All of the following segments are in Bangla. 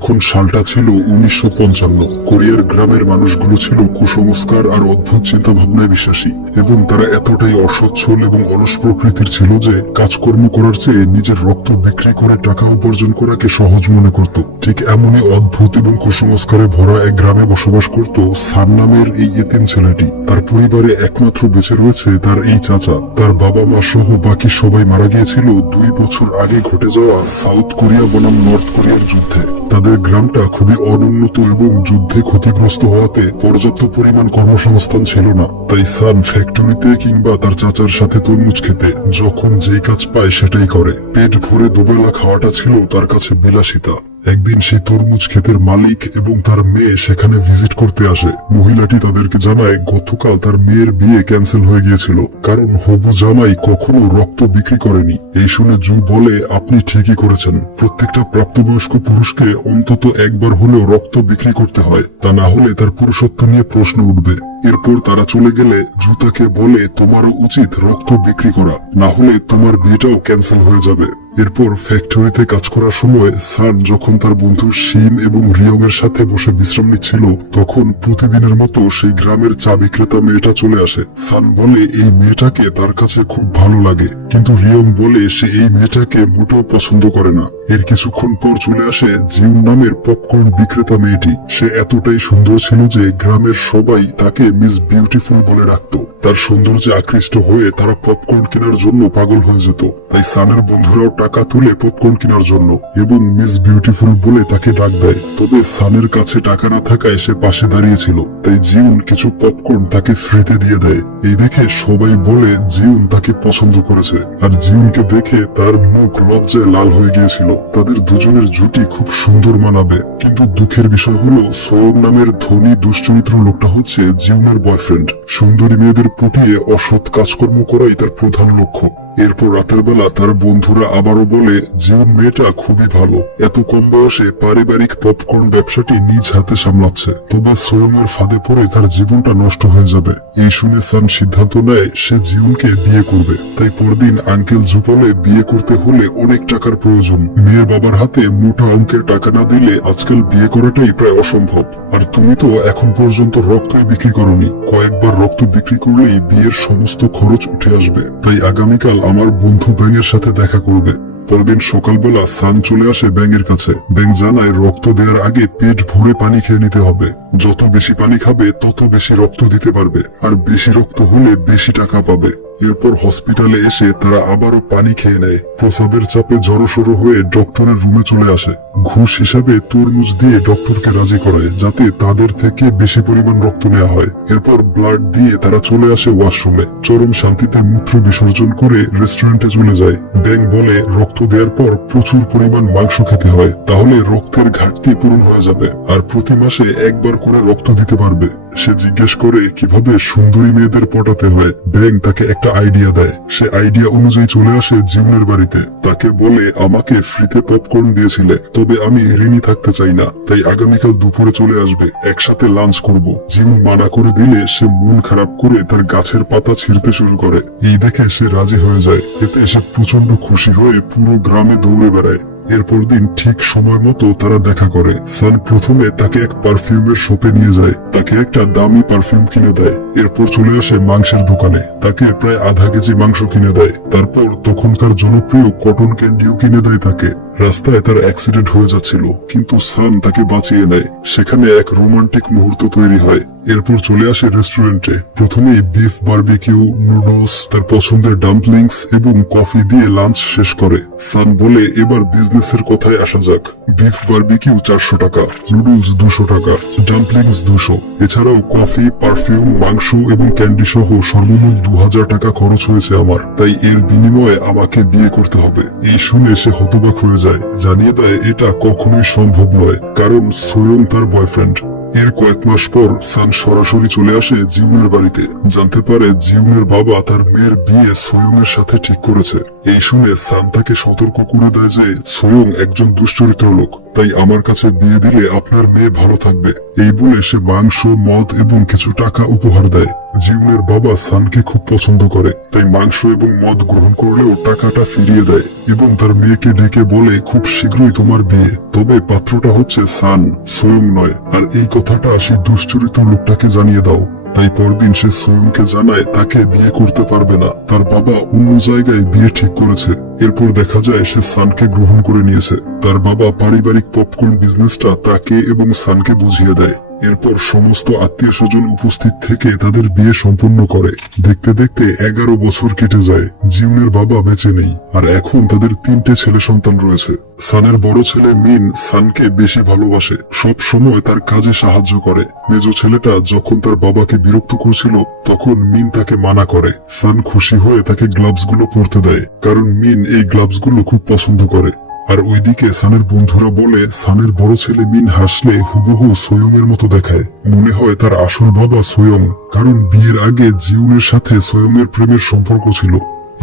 তখন সালটা ছিল 1955। কোরিয়ার গ্রামের মানুষগুলো ছিল কুসংস্কার আর অদ্ভুত চিন্তা ভাবনায় বিশ্বাসী, এবং তারা এতটাই অসচ্ছল এবং অলস প্রকৃতির ছিল যে কাজকর্ম করার চেয়ে নিজের রক্ত বিক্রি করে টাকা উপার্জন করাকে সহজ মনে করত। ঠিক এমনই অদ্ভুত এবং কুসংস্কারে ভরা এক গ্রামে বসবাস করত সান নামের এই এতিম ছেলেটি। তার পরিবারে একমাত্র বেঁচে রয়েছে তার এই চাচা। তার বাবা মা সহ বাকি সবাই মারা গিয়েছিল 2 বছর আগে ঘটে যাওয়া সাউথ কোরিয়া বনাম নর্থ কোরিয়ার যুদ্ধে। তাদের গ্রামটা খুবই অনুন্নত এবং যুদ্ধে ক্ষতিগ্রস্ত হওয়াতে পর্যাপ্ত পরিমাণ কর্মসংস্থান ছিল না। তাই সান ফ্যাক্টরিতে কিংবা তার চাচার সাথে তরমুজ খেতে যখন যেই কাজ পায় সেটাই করে। পেট ভরে দুবেলা খাওয়াটা ছিল তার কাছে বিলাসিতা। একদিন সেই তরমুজ ক্ষেতের মালিক এবং তার মেয়ে সেখানে ভিজিট করতে আসে। মহিলাটি তাদেরকে জানায় গতকাল তার মেয়ের বিয়ে ক্যান্সেল হয়ে গিয়েছিল, কারণ হবু জামাই কখনো রক্ত বিক্রি করেনি। এই শুনে জু বলে, আপনি ঠিকই করেছেন, প্রত্যেকটা প্রাপ্তবয়স্ক পুরুষকে অন্তত একবার হলেও রক্ত বিক্রি করতে হয়, তা না হলে তার পুরুষত্ব নিয়ে প্রশ্ন উঠবে। এরপর তারা চলে গেলে জু তাকে বলে, তোমারও উচিত রক্ত বিক্রি করা, না হলে তোমার বিয়েটাও ক্যান্সেল হয়ে যাবে। এরপর ফ্যাক্টরিতে কাজ করার সময় সান যখন তার বন্ধু শিন এবং রিয়ং এর সাথে বসে বিশ্রাম নিচ্ছিল, তখন প্রতিদিনের মতো সেই গ্রামের চা বিক্রেতা মেয়েটা চলে আসে। সান বলে এই মেয়েটাকে তার কাছে খুব ভালো লাগে, কিন্তু রিয়ং বলে সে এই মেয়েটাকে মোটেও পছন্দ করে না। এর কিছুক্ষণ পর চলে আসে জিউন নামের পপকর্ন বিক্রেতা মেয়েটি। সে এতটাই সুন্দর ছিল যে গ্রামের সবাই তাকে মিস বিউটিফুল বলে ডাকত। তার সৌন্দর্যে আকৃষ্ট হয়ে তারা পপকর্ন কেনার জন্য পাগল হয়ে যেত। তাই সানের বন্ধুরাও টাকা তুলে পপকর্ন কেনার জন্য এবং মিস বিউটিফুল বলে তাকে ডাক দেয়। তবে সানের কাছে টাকা না থাকায় সে পাশে দাঁড়িয়েছিল, তাই জিউন কিছু পপকর্ন তাকে ফ্রিতে দিয়ে দেয়। এই দেখে সবাই বলে জিউন তাকে পছন্দ করেছে, আর জিউনকে দেখে তার মুখ লজ্জায় লাল হয়ে গিয়েছিল। তাদের দুজনের জুটি খুব সুন্দর মানাবে, কিন্তু দুঃখের বিষয় হলো সোয়ং নামের ধনী দুশ্চরিত্র লোকটা হচ্ছে জিউনের বয়ফ্রেন্ড। সুন্দরী মেয়েদের পটিয়ে অসৎ কাজকর্ম করাই তার প্রধান লক্ষ্য। এরপর রাতের বেলা তার বন্ধুরা আবারও বলে জিউন মেয়েটা খুবই ভালো, এত কম বয়সে পারিবারিক পপকর্ন ব্যবসাটি নিজ হাতে সামলাচ্ছে, তবে সোয়ং এর ফাঁদে পড়ে তার জীবনটা নষ্ট হয়ে যাবে। এই শুনে সান সিদ্ধান্ত নেয় সে জিউনকে বিয়ে করবে। তাই পরদিন আঙ্কেল জু বলে, বিয়ে করতে হলে অনেক টাকার প্রয়োজন, মেয়ের বাবার হাতে মোটা অঙ্কের টাকা না দিলে আজকাল বিয়ে করাটাই প্রায় অসম্ভব, আর তুমি তো এখন পর্যন্ত রক্তই বিক্রি করনি, কয়েকবার রক্ত বিক্রি করলেই বিয়ের সমস্ত খরচ উঠে আসবে। তাই আগামীকাল আমার বন্ধু ব্যাঙের সাথে দেখা করবে। পরদিন সকালবেলা সান চলে আসে ব্যাঙের কাছে। ব্যাঙ জানায় রক্ত দেওয়ার আগে পেট ভরে পানি খেয়ে নিতে হবে, যত বেশি পানি খাবে তত বেশি রক্ত দিতে পারবে, আর বেশি রক্ত হলে বেশি টাকা পাবে। এরপর হসপিটালে এসে তারা আবারও পানি খেয়ে নেয়। প্রসবের চাপে জড়সড় হয়ে ডক্টরের রুমে চলে আসে। ঘুষ হিসাবে তরমুজ দিয়ে ডক্টরকে রাজি করায় যাতে তাদের থেকে বেশি পরিমাণ রক্ত নেওয়া হয়। এরপর ব্লাড দিয়ে তারা চলে আসে ওয়াশরুমে। চরম শান্তিতে মূত্র বিসর্জন করে রেস্টুরেন্টে চলে যায়। ব্যাং বলে রক্ত দেওয়ার পর প্রচুর পরিমাণ মাংস খেতে হয়, তাহলে রক্তের ঘাটতি পূরণ হয়ে যাবে, আর প্রতি মাসে একবার করে রক্ত দিতে পারবে। সে জিজ্ঞেস করে কিভাবে সুন্দরী মেয়েদের পটাতে হয়। ব্যাং তাকে একটা আইডিয়া দেয়। সে আইডিয়া অনুযায়ী চলে আসে জিউনের বাড়িতে। তাকে বলে, আমাকে ফ্রিতে পপকর্ন দিয়েছিলে, তবে আমি ঋণী থাকতে চাই না, তাই আগামীকাল দুপুরে চলে আসবে, একসাথে লাঞ্চ করব। জিউন মানা করে দিলে সে মন খারাপ করে তার গাছের পাতা ছিঁড়তে শুরু করে। এই দেখে সে রাজি হয়ে যায়। এতে সে প্রচন্ড খুশি হয়ে পুরো গ্রামে দৌড়ে বেড়ায়। এরপর দিন ঠিক সময় মতো তারা দেখা করে। সান প্রথমে তাকে এক পারফিউমের শপে নিয়ে যায়, তাকে একটা দামি পারফিউম কিনে দেয়। এরপর চলে আসে মাংসের দোকানে, তাকে প্রায় আধা কেজি মাংস কিনে দেয়। তারপর তখনকার জনপ্রিয় কটন ক্যান্ডিও কিনে দেয় তাকে। রাস্তায় তার অ্যাক্সিডেন্ট হয়ে যাচ্ছিল, কিন্তু সান তাকে বাঁচিয়ে নেয়। সেখানে এক রোমান্টিক মুহূর্ত তৈরি হয়। এরপর চলে আসে রেস্টুরেন্টে। প্রথমেই বিফ বারবিকিউ, নুডলস, তার পছন্দের ডাম্পলিংস এবং কফি দিয়ে লাঞ্চ শেষ করে। সান বলে, এবার বিজনেসের কথায় আসা যাক। বিফ বারবিকিউ 400 টাকা, নুডলস 200 টাকা, ডাম্পলিংস 200, এছাড়াও কফি, পারফিউম, মাংস এবং ক্যান্ডি সহ সর্বমোট 2000 টাকা খরচ হয়েছে আমার, তাই এর বিনিময়ে আমাকে বিয়ে করতে হবে। এই শুনে সে হতবাক হয়ে যায়, জানিয়ে দেয় এটা কখনোই সম্ভব নয়, কারণ সোয়ং তার বয়ফ্রেন্ড। এর কয়েক মাস পর সান সরাসরি চলে আসে জিউনের বাড়িতে। জানতে পারে জিউনের বাবা তার মেয়ের বিয়ে সোয়ং এর সাথে ঠিক করেছে। এই শুনে সান তাকে সতর্ক করে দেয় যে সোয়ং একজন দুশ্চরিত্র লোক, তাই আমার কাছে বিয়ে দিলে আপনার মেয়ে ভালো থাকবে। এই বলে সে মাংস, মদ এবং কিছু টাকা উপহার দেয়। জিউনের বাবা সানকে খুব পছন্দ করে, তাই মাংস এবং মদ গ্রহণ করলেও টাকাটা ফিরিয়ে দেয় এবং তার মেয়েকে ডেকে বলে খুব শীঘ্রই তোমার বিয়ে। তবে পাত্রটা হচ্ছে সান, সোয়ং নয়। আর এই কথাটা সেই দুশ্চরিত্র লোকটাকে জানিয়ে দাও। তাই পরদিন সে সোয়ংকে জানায় তাকে বিয়ে করতে পারবে না, তার বাবা অন্য জায়গায় বিয়ে ঠিক করেছে। এরপর দেখা যায় সে সানকে গ্রহণ করে নিয়েছে। তার বাবা পারিবারিক পপকর্ন বিজনেসটা তাকে এবং সানকে বুঝিয়ে দেয়। এরপর সমস্ত আত্মীয় স্বজন উপস্থিত থেকে তাদের বিয়ে সম্পন্ন করে। দেখতে দেখতে 11 বছর কেটে যায়। জিউনের বাবা বেঁচে নেই, আর এখন তাদের 3টে ছেলে সন্তান রয়েছে। সানের বড় ছেলে মিন সানকে বেশি ভালোবাসে, সব সময় তার কাজে সাহায্য করে। মেজো ছেলেটা যখন তার বাবাকে বিরক্ত করছিল তখন মিন তাকে মানা করে। সান খুশি হয়ে তাকে গ্লাভস গুলো পরতে দেয়, কারণ মিন এই গ্লাভস গুলো খুব পছন্দ করে। আর ওইদিকে সানের বন্ধুরা বলে সানের বড় ছেলে মিন হাসলে হুবহু সোয়ং-এর মতো দেখায়। মনে হয় তার আসল বাবা সোয়ং, কারণ বিয়ের আগে জিউনের সাথে সোয়ং-এর প্রেমের সম্পর্ক ছিল।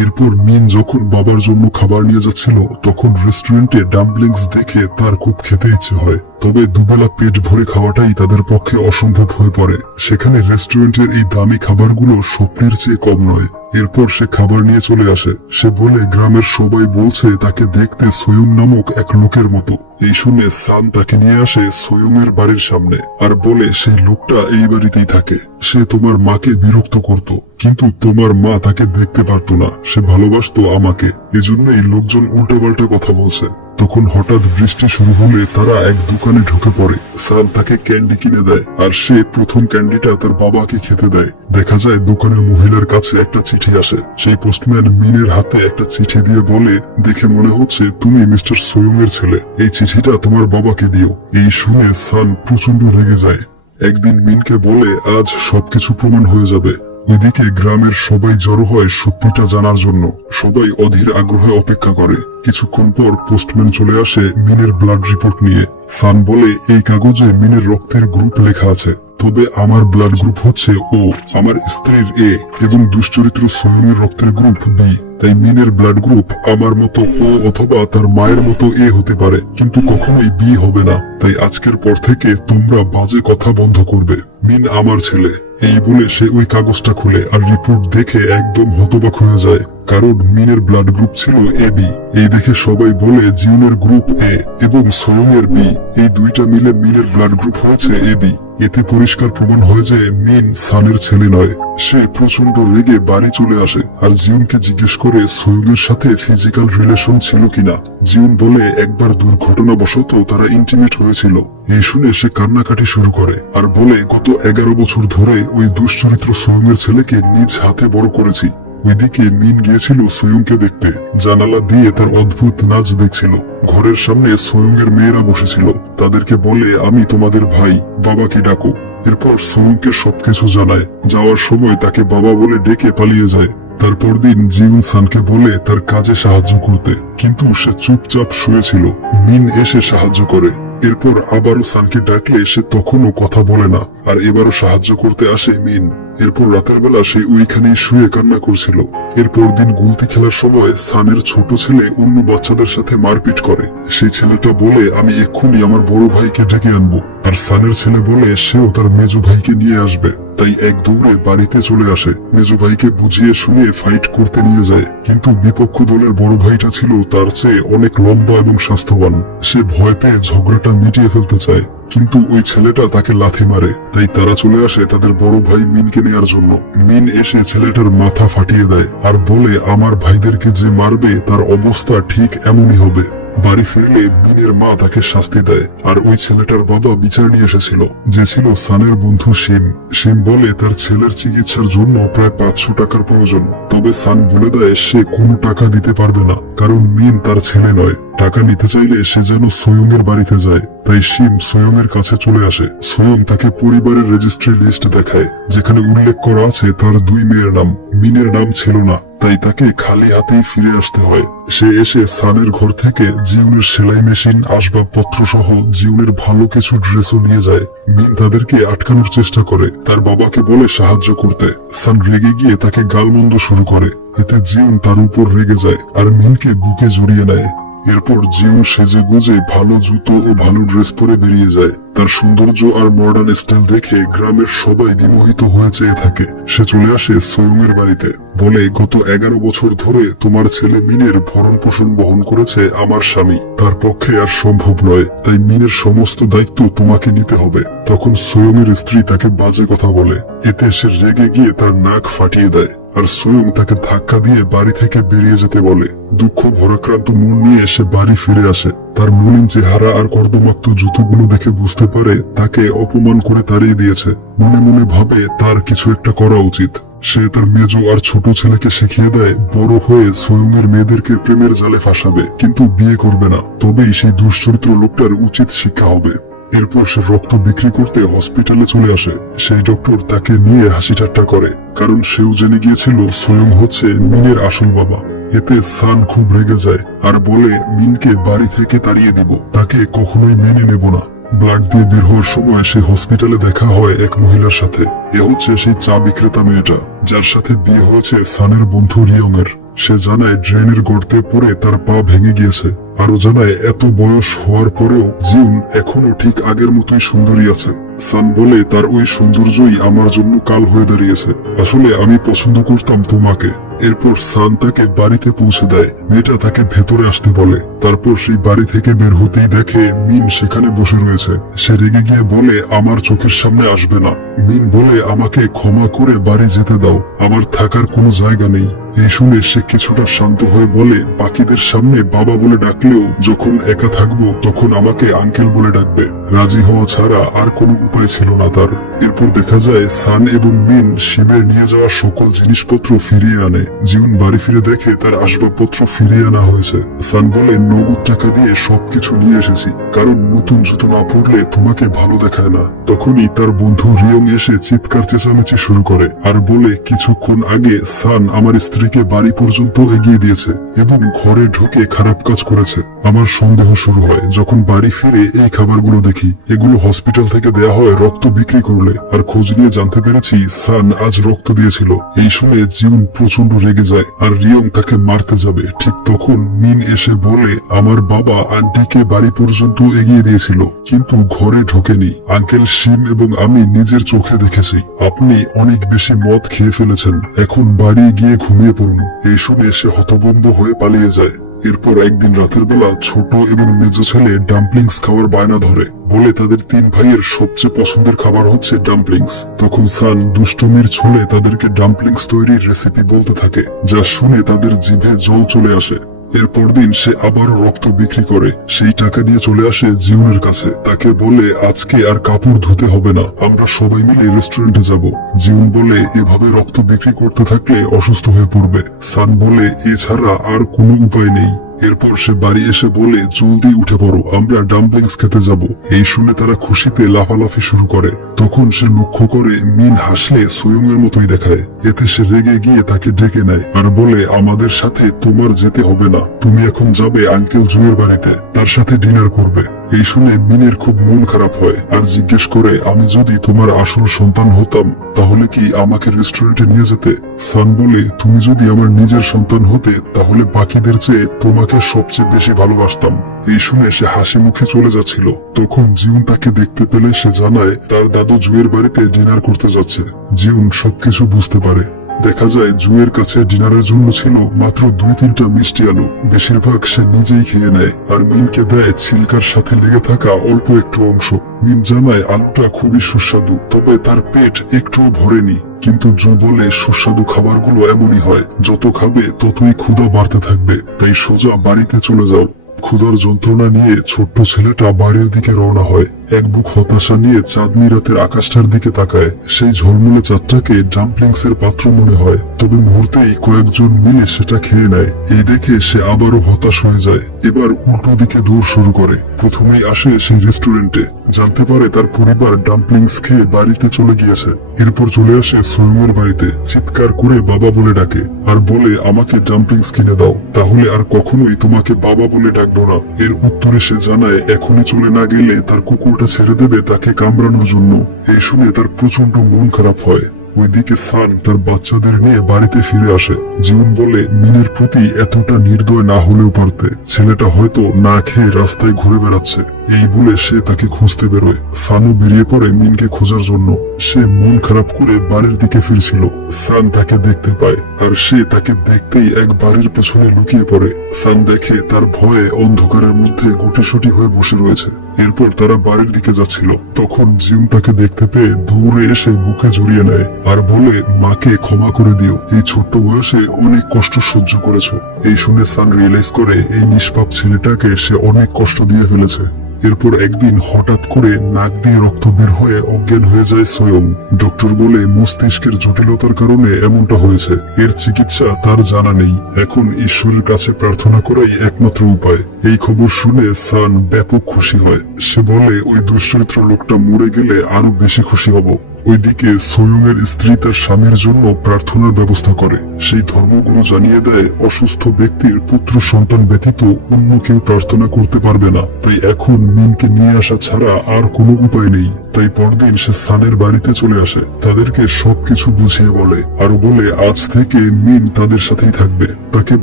এরপর মিন যখন বাবার জন্য খাবার নিয়ে যাচ্ছিল তখন রেস্টুরেন্টে ডাম্পলিংস দেখে তার খুব খেতে ইচ্ছে হয়। তবে দুবেলা পেট ভরে খাওয়াটাই তাদের পক্ষে অসম্ভব হয়ে পড়ে। সেখানে রেস্টুরেন্টের এই দামি খাবারগুলো স্বপ্নের চেয়ে কম নয়। এরপর সে খাবার নিয়ে চলে আসে। সে বলে গ্রামের সবাই বলছে তাকে দেখতে সোয়ং নামক এক লোকের মতো। এই শুনে সান তাকে নিয়ে আসে সোয়ং-এর বাড়ির সামনে আর বলে সেই লোকটা এই বাড়িতেই থাকে। সে তোমার মাকে বিরক্ত করত, কিন্তু তোমার মা তাকে দেখতে পারতো না, সে ভালোবাসতো আমাকে। এজন্যই লোকজন উল্টোপাল্টা কথা বলছে। তখন হঠাৎ বৃষ্টি শুরু হলে তারা এক দোকানে ঢুকে পড়ে। সান তাকে ক্যান্ডি কিনে দেয় আর সে প্রথম ক্যান্ডিটা তার বাবাকে খেতে দেয়। দেখা যায় দোকানের মহিলার কাছে একটা চিঠি আসে। সেই পোস্টম্যান মিনের হাতে একটা চিঠি দিয়ে বলে, দেখে মনে হচ্ছে তুমি মিস্টার সোয়ং-এর ছেলে, এই চিঠিটা তোমার বাবাকে দিও। এই শুনে সান প্রচন্ড রেগে যায়। একদিন মিনকে বলে আজ সবকিছু প্রমাণ হয়ে যাবে। ওইদিকে গ্রামের সবাই জড়ো হয় সত্যিটা জানার জন্য। সবাই অধীর আগ্রহে অপেক্ষা করে। কিছুক্ষণ পর পোস্টম্যান চলে আসে মিনের ব্লাড রিপোর্ট নিয়ে। সান বলে এই কাগজে মিনের রক্তের গ্রুপ লেখা আছে, তবে আমার ব্লাড গ্রুপ হচ্ছে ও, আমার স্ত্রীর এ এবং দুশ্চরিত্র সোয়ং-এর রক্তের গ্রুপ বি। তাই মিনের ব্লাড গ্রুপ আমার মতো ও অথবা তার মায়ের মতো এ হতে পারে, কিন্তু কখনোই বি হবে না। তাই আজকের পর থেকে তোমরা বাজে কথা বন্ধ করবে। মিন আমার ছেলে। এই বলে সে ওই কাগজটা খুলে আর রিপোর্ট দেখে একদম হতবাক হয়ে যায়, কারণ মিনের ব্লাড গ্রুপ ছিল এ বি। এই দেখে সবাই বলে জিউনের গ্রুপ এ এবং সোয়ং-এর বি, এই দুইটা মিলে মিনের ব্লাড গ্রুপ হয়েছে এ বি। এতে পরিষ্কার প্রমাণ হয় যে মিন সানের ছেলে নয়। সে প্রচন্ড রেগে বাড়ি চলে আসে আর জিউনকে জিজ্ঞেস করে সোয়ং-এর সাথে ফিজিক্যাল রিলেশন ছিল কিনা। জিউন বলে একবার দুর্ঘটনাবশত তারা ইন্টিমেট হয়েছিল। এই শুনে সে কান্নাকাটি শুরু করে আর বলে গত 11 বছর ধরে ওই দুশ্চরিত্র সোয়ং-এর ছেলেকে নিজ হাতে বড় করেছি। ওইদিকে মিন গিয়েছিল সোয়ং-কে দেখতে। জানালা দিয়ে তার অদ্ভুত নাচ দেখছিল। ঘরের সামনে সোয়ং-এর মেয়েরা বসেছিল। তাদেরকে বলে আমি তোমাদের ভাই, বাবাকে ডাকো। এরপর সোয়ং-কে সবকিছু জানায়। যাওয়ার সময় তাকে বাবা বলে ডেকে পালিয়ে যায়। তারপর দিন জিউন সানকে বলে তার কাজে সাহায্য করতে, কিন্তু সে চুপচাপ শুয়েছিল। মিন এসে সাহায্য করে। এরপর আবারও সানকে ডাকলে সে তখনও কথা বলে না, আর এবারও সাহায্য করতে আসে মিন। এরপর রাতের বেলা সে ওইখানেই শুয়ে কান্না করছিল। এরপর দিন গুলতি খেলার সময় সানের ছোট ছেলে অন্য বাচ্চাদের সাথে মারপিট করে। সেই ছেলেটা বলে আমি এক্ষুনি আমার বড় ভাইকে ডেকে আনবো, আর সানের ছেলে বলে সেও তার মেজো ভাইকে নিয়ে আসবে। তাই এক দৌড়ে বাড়িতে চলে আসে। মেজো ভাইকে বুঝিয়ে শুনিয়ে ফাইট করতে নিয়ে যায়, কিন্তু বিপক্ষ দলের বড় ভাইটা ছিল তার চেয়ে অনেক লম্বা এবং স্বাস্থ্যবান। সে ভয় পেয়ে ঝগড়াটা মিটিয়ে ফেলতে চায়, কিন্তু ওই ছেলেটা তাকে লাথি মারে। তাই তারা চলে আসে তাদের বড় ভাই মিনকে নেয়ার জন্য। মিন এসে ছেলেটার মাথা ফাটিয়ে দেয় আর বলে আমার ভাইদেরকে যে মারবে তার অবস্থা ঠিক এমনই হবে। বাড়ি ফিরলে মিনের মা তাকে শাস্তি দেয়, আর ওই ছেলেটার বাবা বিচার নিয়ে এসেছিল, যে ছিল সানের বন্ধু শিম। শিম বলে তার ছেলের চিকিৎসার জন্য প্রায় 500 টাকার প্রয়োজন। তবে সান বলে দেয় সে কোনো টাকা দিতে পারবে না, কারণ মিন তার ছেলে নয়। টাকা নিতে চাইলে সে যেন সোয়ং-এর বাড়িতে যায়। তাই শিম সোয়ং-এর কাছে চলে আসে। সোয়ং তাকে পরিবারের রেজিস্ট্রি লিস্ট দেখায়, যেখানে উল্লেখ করা আছে তার 2 মেয়ের নাম। মিনের নাম ছিল না, তাই তাকে খালি হাতেই ফিরে আসতে হয়। সে এসে সানের ঘর থেকে জিউনের সেলাই মেশিন, আসবাবপত্র সহ জিউনের ভালো কিছু ড্রেসও নিয়ে যায়। মিন তাদেরকে আটকানোর চেষ্টা করে, তার বাবাকে বলে সাহায্য করতে। সান রেগে গিয়ে তাকে গালমন্দ শুরু করে। এতে জিউন তার উপর রেগে যায় আর মিনকে বুকে জড়িয়ে নেয়। এরপর জিউন সেজে গুজে ভালো জুতো ও ভালো ড্রেস পরে বেরিয়ে যায়। তার সৌন্দর্য আর মডার্ন স্টাইল দেখে গ্রামের সবাই বিমোহিত হয়ে চেয়ে থাকে। সে চলে আসে সোয়ং-এর বাড়িতে, বলে গত 11 বছর ধরে তোমার ছেলে মিনের ভরণ পোষণ বহন করেছে আমার স্বামী, তার পক্ষে আর সম্ভব নয়, তাই মিনের সমস্ত দায়িত্ব তোমাকে নিতে হবে। তখন সোয়ং-এর স্ত্রী তাকে বাজে কথা বলে, এতে সে রেগে গিয়ে তার নাক ফাটিয়ে দেয়, আর সোয়ং তাকে ধাক্কা দিয়ে বাড়ি থেকে বেরিয়ে যেতে বলে। দুঃখ ভরাক্রান্ত মন নিয়ে সে বাড়ি ফিরে আসে। তার মলিন চেহারা আর কর্দমাক্ত জুতোগুলো দেখে বুঝতে পারে তাকে অপমান করে তাড়িয়ে দিয়েছে। মনে মনে ভাবে তার কিছু একটা করা উচিত। সে তার মেজো আর ছোট ছেলেকে শিখিয়ে দেয় বড় হয়ে সোয়ং-এর মেয়েদেরকে প্রেমের জালে ফাঁসাবে, কিন্তু বিয়ে করবে না, তবেই সেই দুশ্চরিত্র লোকটার উচিত শিক্ষা হবে। এরপর সে রক্ত বিক্রি করতে হসপিটালে চলে আসে। সেই ডক্টর তাকে নিয়ে হাসি ঠাট্টা করে, কারণ সেও জেনে গিয়েছিল সোয়ং হচ্ছে মিনের আসল বাবা। এতে সান খুব রেগে যায় আর বলে মিনকে বাড়ি থেকে তাড়িয়ে দিব, তাকে কখনোই মেনে নেব না। ব্লাড দিয়ে বের হওয়ার সময় সে হসপিটালে দেখা হয় এক মহিলার সাথে। এ হচ্ছে সেই চা বিক্রেতা মেয়েটা যার সাথে বিয়ে হয়েছে সানের বন্ধু রিয়ং-এর। সে জানায় ড্রেনের গর্তে পড়ে তার পা ভেঙে গিয়েছে। আরো জানায় এত বয়স হওয়ার পরেও জিউন এখনো ঠিক আগের মতোই সুন্দরী আছে। সান বলে তার ওই সৌন্দর্যই আমার জন্য কাল হয়ে দাঁড়িয়েছে, আসলে আমি পছন্দ করতাম তোমাকে। এরপর সান তাকে বাড়িতে পৌঁছে দেয়। মেয়েটা তাকে ভেতরে আসতে বলে। তারপর সেই বাড়ি থেকে বের হতেই দেখে মিন সেখানে বসে রয়েছে। সে রেগে গিয়ে বলে আমার চোখের সামনে আসবে না। মিন বলে আমাকে ক্ষমা করে বাড়ি যেতে দাও, আমার থাকার কোনো জায়গা নেই। এই শুনে সে কিছুটা শান্ত হয়ে বলে বাকিদের সামনে বাবা বলে ডাকলেও যখন একা থাকবো তখন আমাকে আঙ্কেল বলে ডাকবে। রাজি হওয়া ছাড়া আর কোনো উপায় ছিল না তার। এরপর দেখা যায় সান এবং মিন শিমের নিয়ে যাওয়া সকল জিনিসপত্র ফিরিয়ে আনে। জিউন বাড়ি ফিরে দেখে তার আসবাবপত্র ফিরিয়ে আনা হয়েছে। সান বলে নগদ টাকা দিয়ে সবকিছু নিয়ে এসেছি, কারণ নতুন জুতো না পরলে তোমাকে ভালো দেখায় না। তখনই তার বন্ধু রিয়ং এসে চিৎকার চেঁচামেচি শুরু করে আর বলে কিছুক্ষণ আগে সান আমার স্ত্রীকে বাড়ি পর্যন্ত এগিয়ে দিয়েছে এবং ঘরে ঢুকে খারাপ কাজ করেছে। আমার সন্দেহ শুরু হয় যখন বাড়ি ফিরে এই খাবারগুলো দেখি। এগুলো হসপিটাল থেকে দেয়া হয় রক্ত বিক্রি করলে, আর খোঁজ নিয়ে জানতে পেরেছি সান আজ রক্ত দিয়েছিল। এই শুনে জিউন প্রচন্ড রেগে যায় আর রিয়ং তাকে মারতে যাবে। ঠিক তখন মিন এসে বলে আমার বাবা আন্টিকে বাড়ি পর্যন্ত এগিয়ে দিয়েছিল, কিন্তু ঘরে ঢোকেনি। আঙ্কেল শিম এবং আমি নিজের চোখে দেখেছি। আপনি অনেক বেশি মদ খেয়ে ফেলেছেন, এখন বাড়ি গিয়ে ঘুমিয়ে পড়ুন। এই শুনে সে হতভম্ব হয়ে পালিয়ে যায়। এরপর একদিন রাতের বেলা ছোট এবং মেজো ছেলে ডাম্পলিংস খাওয়ার বায়না ধরে, বলে তাদের 3 ভাইয়ের সবচেয়ে পছন্দের খাবার হচ্ছে ডাম্পলিংস। তখন সান দুষ্টমির ছলে তাদেরকে ডাম্পলিংস তৈরির রেসিপি বলতে থাকে, যা শুনে তাদের জিভে জল চলে আসে। এরপর দিন সে আবারও রক্ত বিক্রি করে। সেই টাকা নিয়ে চলে আসে জিউনের কাছে। তাকে বলে আজকে আর কাপড় ধুতে হবে না, আমরা সবাই মিলে রেস্টুরেন্টে যাব। জিউন বলে এভাবে রক্ত বিক্রি করতে থাকলে অসুস্থ হয়ে পড়বে। সান বলে এছাড়া আর কোনো উপায় নেই। এরপর সে বাড়ি এসে বলে জলদি উঠে পড়ো, আমরা ডাম্পলিংস খেতে যাব। এই শুনে তারা খুশিতে লাফালাফি শুরু করে। তখন সে লক্ষ্য করে মিন হাসলে সোয়ং-এর মতোই দেখায়। এতে সে রেগে গিয়ে তাকে ডেকে নেয় আর বলে আমাদের সাথে তোমার যেতে হবে না, তুমি এখন যাবে আঙ্কেল জুয়ের বাড়িতে, তার সাথে ডিনার করবে। এই শুনে মিনের খুব মন খারাপ হয় আর জিজ্ঞেস করে আমি যদি তোমার আসল সন্তান হতাম তাহলে কি আমাকে রেস্টুরেন্টে নিয়ে যেতে? সান বলে তুমি যদি আমার নিজের সন্তান হতে তাহলে বাকিদের চেয়ে তোমাকে সবচেয়ে বেশি ভালোবাসতাম। এই শুনে সে হাসি মুখে চলে যাচ্ছিল। তখন জিউন তাকে দেখতে পেলে সে জানায় তার দাদু জুয়ের বাড়িতে ডিনার করতে যাচ্ছে। জিউন সবকিছু বুঝতে পারে। দেখা যায় জুয়ের কাছে ডিনারের জন্য ছিল মাত্র 2-3টা মিষ্টি আলু। বেশিরভাগ সে নিজেই খেয়ে নেয় আর মিনকে দেয় ছিলকার সাথে লেগে থাকা অল্প একটু অংশ। মিন জানায় আলুটা খুবই সুস্বাদু, তবে তার পেট একটুও ভরেনি। কিন্তু জু বলে সুস্বাদু খাবারগুলো এমনই হয়, যত খাবে ততই ক্ষুধা বাড়তে থাকবে, তাই সোজা বাড়িতে চলে যাও। ক্ষুধার যন্ত্রণা নিয়ে ছোট্ট ছেলেটা বাড়ির দিকে রওনা হয়। এক বুক হতাশা নিয়ে চাঁদনি রাতের আকাশটার দিকে তাকায়। সেই ঝলমলে চাঁদটাকে ডাম্পলিংস এর পাত্র মনে হয়, তবে মুহূর্তেই কয়েকজন মিলে সেটা খেয়ে নেয়। এই দেখে সে আবারও হতাশ হয়ে যায়। এবার উল্টো দিকে দৌড় শুরু করে। প্রথমেই আসে সেই রেস্টুরেন্টে। জানতে পারে তার পরিবার ডাম্পলিংস খেয়ে বাড়িতে চলে গিয়েছে। এরপর চলে আসে সোয়ং-এর বাড়িতে। চিৎকার করে বাবা বলে ডাকে আর বলে আমাকে ডাম্পলিংস কিনে দাও, তাহলে আর কখনোই তোমাকে বাবা বলে ডাকবো না। এর উত্তরে সে জানায় এখনই চলে না গেলে তার কুকুরটা ছেড়ে দেবে তাকে কামড়ানোর জন্য। এই শুনে তার প্রচন্ড মন খারাপ হয়। ওইদিকে সান তার বাচ্চাদের নিয়ে বাড়িতে ফিরে আসে। জিউন বলে মিনের প্রতি এতটা নির্দয় না হলেও পারতে, ছেলেটা হয়তো না খেয়ে রাস্তায় ঘুরে বেড়াচ্ছে। এই বলে সে তাকে খুঁজতে বেরোয়। সানও বেরিয়ে পড়ে মিনকে খোঁজার জন্য। সে মন খারাপ করে বাড়ির দিকে ফিরছিল। সান তাকে দেখতে পায় আর সে তাকে দেখতেই এক বাড়ির পেছনে লুকিয়ে পড়ে। সান দেখে তার ভয়ে অন্ধকারের মধ্যে গুটিসুটি হয়ে বসে রয়েছে। এরপর তারা বাড়ির দিকে যাচ্ছিল। তখন জিউন তাকে দেখতে পেয়ে দৌড়ে এসে বুকে জড়িয়ে নেয় আর বলে, মাকে ক্ষমা করে দিও, এই ছোট্ট বয়সে অনেক কষ্ট সহ্য করেছো। এই শুনে সান রিয়েলাইজ করে এই নিষ্পাপ ছেলেটাকে সে অনেক কষ্ট দিয়ে ফেলেছে। এরপর একদিন হঠাৎ করে নাক দিয়ে রক্ত বের হয়ে অজ্ঞান হয়ে যায় সোয়ং। ডক্টর বলে মস্তিষ্কের জটিলতার কারণে এমনটা হয়েছে, এর চিকিৎসা তার জানা নেই। এখন ঈশ্বরের কাছে প্রার্থনা করাই একমাত্র উপায়। এই খবর শুনে সান ব্যাপক খুশি হয়। সে বলে, ওই দুশ্চরিত্র লোকটা মরে গেলে আরো বেশি খুশি হব। ওইদিকে সোয়ং এর স্ত্রী তার স্বামীর জন্য প্রার্থনার ব্যবস্থা করে। সেই ধর্মগুরু জানিয়ে দেয়, অসুস্থ ব্যক্তির পুত্র সন্তান ব্যতীত অন্য কেউ প্রার্থনা করতে পারবে না। তাই এখন মিনকে নিয়ে আসা ছাড়া আর কোনো উপায় নেই। তাই পরদিন সে সানের বাড়িতে চলে আসে, তাদেরকে সবকিছু বুঝিয়ে বলে। আর বলে, আজ থেকে মিন তাদের সাথেই থাকবে, তাকে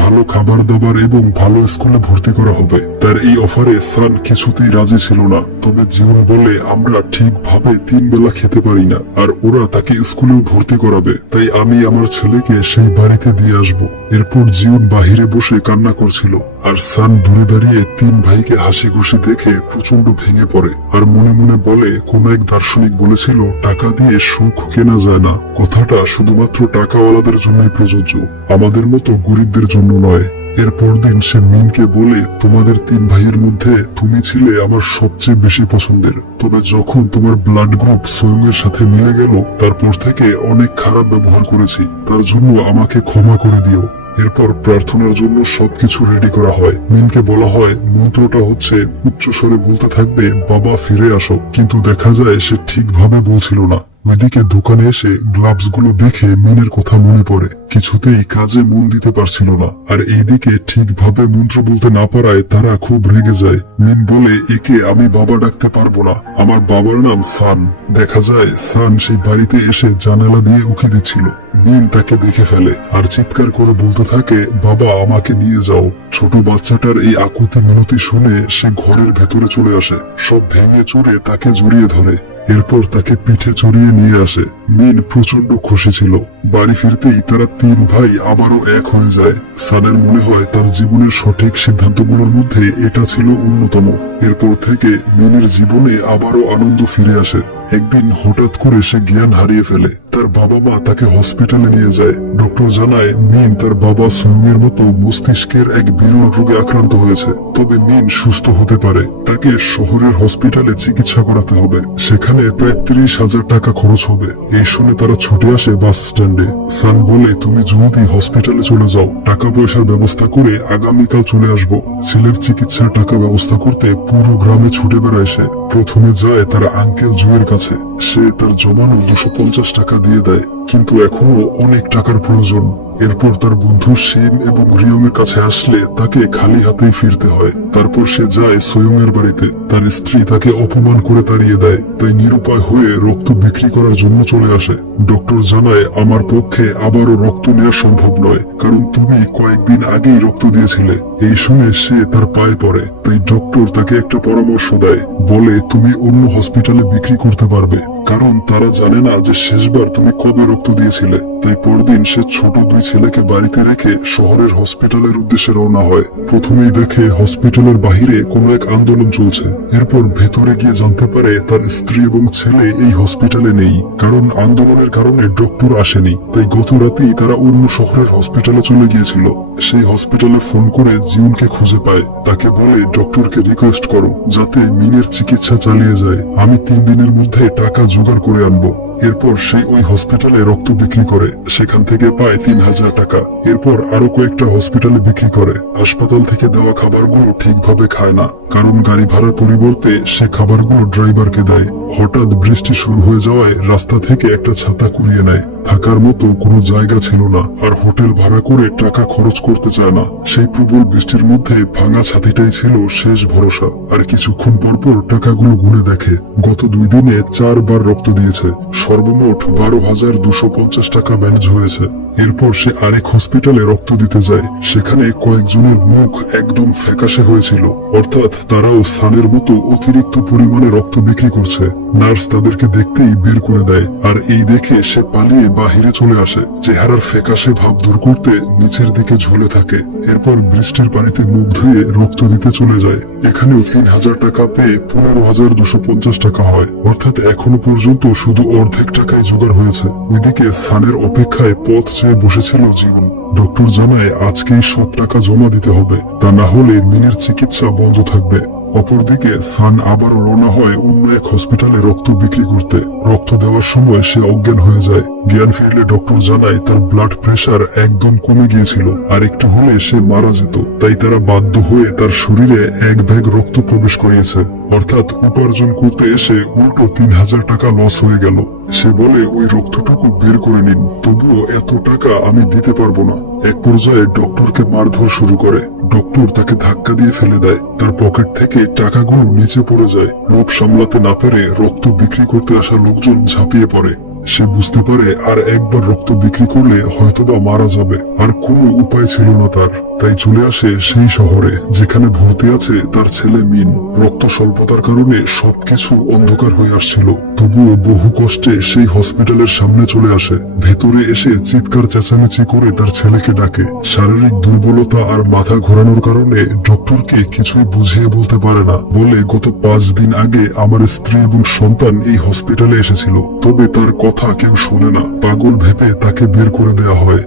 ভালো খাবার দাবার এবং ভালো স্কুলে ভর্তি করা হবে। তার এই অফারে সান কিছুতেই রাজি ছিল না। তবে জিউন বলে, আমরা ঠিকভাবে 3 বেলা খেতে পারি না, আর ওরা তাকে স্কুলেও ভর্তি করাবে, তাই আমি আমার ছেলেকে সেই বাড়িতে দিয়ে আসব। এরপর জিউন বাহিরে বসে কান্না করছিল, আর সান দূরে দাঁড়িয়ে 3 ভাইকে হাসি খুশি দেখে প্রচন্ড ভেঙে পড়ে। আর মনে মনে বলে, কোন এক দার্শনিক বলেছিল, টাকা দিয়ে সুখ কেনা যায় না। কথাটা শুধুমাত্র টাকাওয়ালাদের জন্যই প্রযোজ্য, আমাদের মতো গরিবদের জন্য নয়। এরপর দিন সে মিনকে বলে, তোমাদের 3 ভাইয়ের মধ্যে তুমি ছিলে আমার সবচেয়ে বেশি পছন্দের। তবে যখন তোমার ব্লাড গ্রুপ সোয়ং এর সাথে মিলে গেল, তারপর থেকে অনেক খারাপ ব্যবহার করেছি, তার জন্য আমাকে ক্ষমা করে দিও। এরপর প্রার্থনার জন্য সবকিছু রেডি করা হয়। মিনকে বলা হয়, মন্ত্রটা হচ্ছে উচ্চ স্বরে বলতে থাকবে, বাবা ফিরে আসো। কিন্তু দেখা যায় সে ঠিকভাবে বলছিল না। ওইদিকে দোকানে এসে গ্লাভস গুলো দেখে মিনের কথা মনে পড়ে। কিছুতেই কাজে মন দিতে পারছিল না। আর এইদিকে ঠিকভাবে মন্ত্র বলতে না পারায় তারা খুব রেগে যায়। মিন বলে, একে আমি বাবা ডাকতে পারবো না, আমার বাবার নাম সান। দেখা যায় সান সেই বাড়িতে এসে জানালা দিয়ে উকি দিচ্ছিল। মিন তাকে দেখে ফেলে আর চিৎকার করে বলতে থাকে, বাবা আমাকে নিয়ে যাও। ছোট বাচ্চাটার এই আকুতি মিনতি শুনে সে ঘরের ভেতরে চলে আসে, সব ভেঙে চুরে তাকে জড়িয়ে ধরে। এরপর তাকে পিঠে চড়িয়ে নিয়ে আসে। মিন প্রচন্ড খুশি ছিল। বাড়ি ফিরতেই তারা 3 ভাই আবারও এক হয়ে যায়। সানের মনে হয় তার জীবনের সঠিক সিদ্ধান্তগুলোর মধ্যে এটা ছিল অন্যতম। এরপর থেকে মিনের জীবনে আবারও আনন্দ ফিরে আসে। একদিন হঠাৎ করে সে জ্ঞান হারিয়ে ফেলে। তার বাবা মা তাকে হসপিটালে নিয়ে যায়। ডক্টর জানায়, মিন তার বাবা সোয়ং এর মতো মস্তিষ্কের এক বিরল রোগে আক্রান্ত হয়েছে। তবে মিন সুস্থ হতে পারে, তাকে শহরের হসপিটালে চিকিৎসা করাতে হবে। সেখানে প্রায় 30,000 টাকা খরচ হবে। এই শুনে তারা ছুটে আসে বাস স্ট্যান্ডে। সান বলে, তুমি জলদি হসপিটালে চলে যাও, টাকা পয়সার ব্যবস্থা করে আগামীকাল চলে আসবো। ছেলের চিকিৎসার টাকা ব্যবস্থা করতে পুরো গ্রামে ছুটে বেড়ায় সে। প্রথমে যায় তার আঙ্কেল জুয়ের কাছে। সে তার জমানো 250 টাকা দিয়ে দেয়, কিন্তু এখনো অনেক টাকার প্রয়োজন। এরপর তার বন্ধু শিন এবং রিয়ং এর কাছে আসলে তাকে খালি হাতেই ফিরতে হয়। তারপর সে যায় সোয়ং এর বাড়িতে। তার স্ত্রী তাকে অপমান করে তাড়িয়ে দেয়, তাই নিরুপায় হয়ে রক্ত বিক্রি করার জন্য চলে আসে। ডক্টর জানায়, আমার পক্ষে আবারও রক্ত নেওয়া সম্ভব নয়, কারণ তুমি কয়েকদিন আগেই রক্ত দিয়েছিলে। এই শুনে সে তার পায়ে পড়ে। তাই ডক্টর তাকে একটা পরামর্শ দেয়, বলে, তুমি অন্য হসপিটালে বিক্রি করতে পারবে, কারণ তারা জানে না যে শেষবার তুমি কবে রক্ত দিয়েছিলে। তাই পরদিন সে ছোট 2 ছেলেকে বাড়িতে রেখে শহরের হসপিটালের উদ্দেশ্যে রওনা হয়। প্রথমেই দেখে হসপিটালের বাহিরে কোনো এক আন্দোলন চলছে। এরপর ভেতরে গিয়ে জানতে পারে তার স্ত্রী এবং ছেলে এই হসপিটালে নেই, কারণ আন্দোলনের কারণে ডক্টর আসেনি। তাই গত রাতেই তারা অন্য শহরের হসপিটালে চলে গিয়েছিল। সেই হসপিটালে ফোন করে জিউনকে খুঁজে পায়। তাকে বলে, ডক্টরকে রিকোয়েস্ট করো যাতে মিনের চিকিৎসা চালিয়ে যায়, আমি 3 দিনের মধ্যে টাকা জোগাড় করে আনবো। এরপর সে ওই হসপিটালে রক্ত বিক্রি করে, সেখান থেকে পায় 3000 টাকা। এরপর আরো কয়েকটা হসপিটালে বিক্রি করে। হাসপাতাল থেকে দেওয়া খাবারগুলো ঠিকভাবে খায় না, কারণ গাড়ি ভাড়ার পরিবর্তে সে খাবারগুলো ড্রাইভারকে দেয়। হঠাৎ বৃষ্টি শুরু হয়ে যাওয়ায় রাস্তা থেকে একটা ছাতা কুড়িয়ে নেয়। থাকার মতো কোনো জায়গা ছিল না, আর হোটেল ভাড়া করে টাকা খরচ করতে চায় না। সেই প্রবল বৃষ্টির মধ্যে ভাঙা ছাতিটাই ছিল শেষ ভরসা। আর কিছুক্ষণ পরপর টাকাগুলো গুনে দেখে গত 2 দিনে 4 বার রক্ত দিয়েছে। সর্বমোট 12,250 টাকা ম্যানেজ হয়েছে। এরপর সে আরেক হসপিটালে রক্ত দিতে যায়। সেখানে কয়েকজনের মুখ একদম ফ্যাকাশে হয়েছিল, অর্থাৎ তারাও সানের মতো অতিরিক্ত পরিমাণে রক্ত বিক্রি করছে। নার্স তাদেরকে দেখতেই বের করে দেয়, আর এই দেখে সে পালিয়ে বাহিরে চলে আসে। চেহারার ফ্যাকাশে ভাব দূর করতে নিচের দিকে ঝুলে থাকে। এরপর বৃষ্টির পানিতে মুখ ধুয়ে রক্ত দিতে চলে যায়। এখানেও 3,000 টাকা পেয়ে 15,250 টাকা হয়, অর্থাৎ এখনো পর্যন্ত শুধু অর্ধেক টাকায় জোগাড় হয়েছে। ওইদিকে সানের অপেক্ষায় পথ চেয়ে বসেছিল জীবন। ডক্টর জানায় আজকেই সব টাকা জমা দিতে হবে, তা না হলে মিনের চিকিৎসা বন্ধ থাকবে। অপরদিকে সান আবারও রওনা হয় অন্য এক হসপিটালে রক্ত বিক্রি করতে। রক্ত দেওয়ার সময় সে অজ্ঞান হয়ে যায়। জ্ঞান ফিরলে ডক্টর জানায় তার ব্লাড প্রেশার একদম কমে গিয়েছিল, আর একটু হলে সে মারা যেত। তাই তারা বাধ্য হয়ে তার শরীরে 1 ব্যাগ রক্ত প্রবেশ করিয়েছে, অর্থাৎ উপার্জন করতে এসে উল্টো 3,000 টাকা লস হয়ে গেল। সে বলে ওই রক্তটুকু বের করে নিন, তবুও এত টাকা আমি দিতে পারবো না। এক পর্যায়ে ডক্টরকে মারধর শুরু করে। ডক্টর তাকে ধাক্কা দিয়ে ফেলে দেয়। তার পকেট থেকে টাকাগুলো নিচে পড়ে যায়। লোভ সামলাতে না পেরে রক্ত বিক্রি করতে আসা লোকজন ঝাঁপিয়ে পড়ে। সে বুঝতে পারে আর একবার রক্ত বিক্রি করলে হয়তোবা মারা যাবে, আর কোনো উপায় ছিল না তার। তাই চলে আসে সেই শহরে যেখানে ভর্তি আছে তার ছেলে মিন। রক্ত স্বল্পতার কারণে সবকিছু অন্ধকার হয়ে আসছিল, তবুও বহু কষ্টে সেই হসপিটালের সামনে চলে আসে। ভেতরে এসে চিৎকার চেঁচামেচি করে তার ছেলেকে ডাকে। শারীরিক দুর্বলতা আর মাথা ঘোরানোর কারণে ডক্টরকে কিছুই বুঝিয়ে বলতে পারে না। বলে গত 5 দিন আগে আমার স্ত্রী এবং সন্তান এই হসপিটালে এসেছিল, তবে তার কথা কেউ শোনে না। পাগল ভেবে তাকে বের করে দেয়া হয়।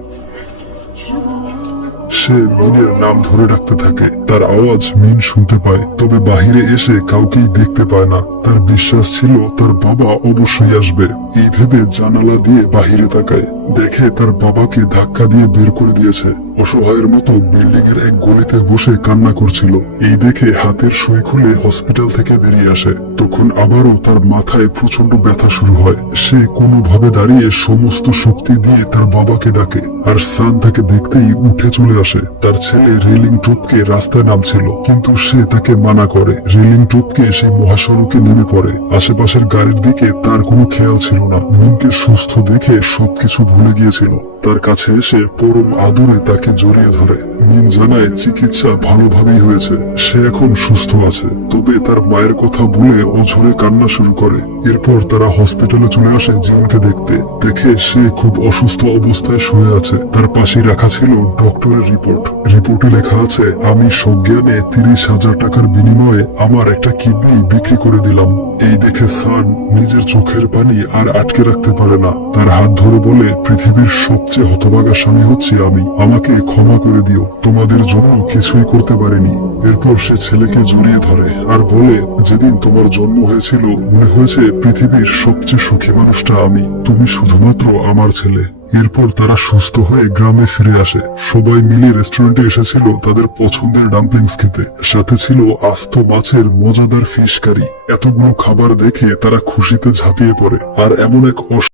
সে মিনের নাম ধরে ডাকতে থাকে। তার আওয়াজ মিন শুনতে পায়, তবে বাহিরে এসে কাউকেই দেখতে পায় না। তার বিশ্বাস ছিল তার বাবা অবশ্যই আসবে। এই ভেবে জানালা দিয়ে বাহিরে তাকায়, দেখে তার বাবাকে ধাক্কা দিয়ে বের করে দিয়েছে। অসহায়ের মতো বিল্ডিং এর এক গলিতে বসে কান্না করছিল। এই দেখে হাতের সুই খুলে হসপিটাল থেকে বেরিয়ে আসে। তখন আবারও তার মাথায় প্রচন্ড ব্যথা শুরু হয়। সে কোনোভাবে দাঁড়িয়ে সমস্ত শক্তি দিয়ে তার বাবাকে ডাকে, আর সান তাকে দেখতেই উঠে চলে আসে। তার ছেলে রেলিং টপকে রাস্তায় নামছিল, কিন্তু সে তাকে মানা করে। রেলিং টপকে সে মহাসড়কে নেমে পড়ে। আশেপাশের গাড়ির দিকে তার কোনো খেয়াল ছিল না। মিনকে সুস্থ দেখে সবকিছু ভুলে গিয়েছিল। তার কাছে এসে পরম আদরে তাকে জড়িয়ে ধরে। মিন জানায় চিকিৎসা ভালোভাবেই হয়েছে, সে এখন সুস্থ আছে। তবে তার মায়ের কথা বলে অঝরে কান্না শুরু করে। এরপর তারা হসপিটালে চলে আসে জিউনকে দেখতে। দেখে সে খুব অসুস্থ অবস্থায় শুয়ে আছে। তার পাশে রাখা ছিল ডক্টরের রিপোর্ট। রিপোর্টে লেখা আছে, আমি সজ্ঞানে 30,000 টাকার বিনিময়ে আমার একটা কিডনি বিক্রি করে দিলাম। এই দেখে সান নিজের চোখের পানি আর আটকে রাখতে পারে না। তার হাত ধরে বলে, পৃথিবীর সবচেয়ে হতভাগা স্বামী হচ্ছি আমি, আমাকে ক্ষমা করে দিও, তোমাদের জন্য কিছুই করতে পারিনি। এরপর সে ছেলেকে জড়িয়ে ধরে আর বলে, যেদিন তোমার জন্ম হয়েছিল মনে হয়েছে পৃথিবীর সবচেয়ে সুখী মানুষটা আমি, তুমি শুধুমাত্র আমার ছেলে। এরপর তারা সুস্থ হয়ে গ্রামে ফিরে আসে। সবাই মিলে রেস্টুরেন্টে এসেছিল তাদের পছন্দের ডাম্পলিংস খেতে। সাথে ছিল আস্ত মাছের মজাদার ফিশ কারি। এতগুলো খাবার দেখে তারা খুশিতে ঝাঁপিয়ে পড়ে। আর এমন এক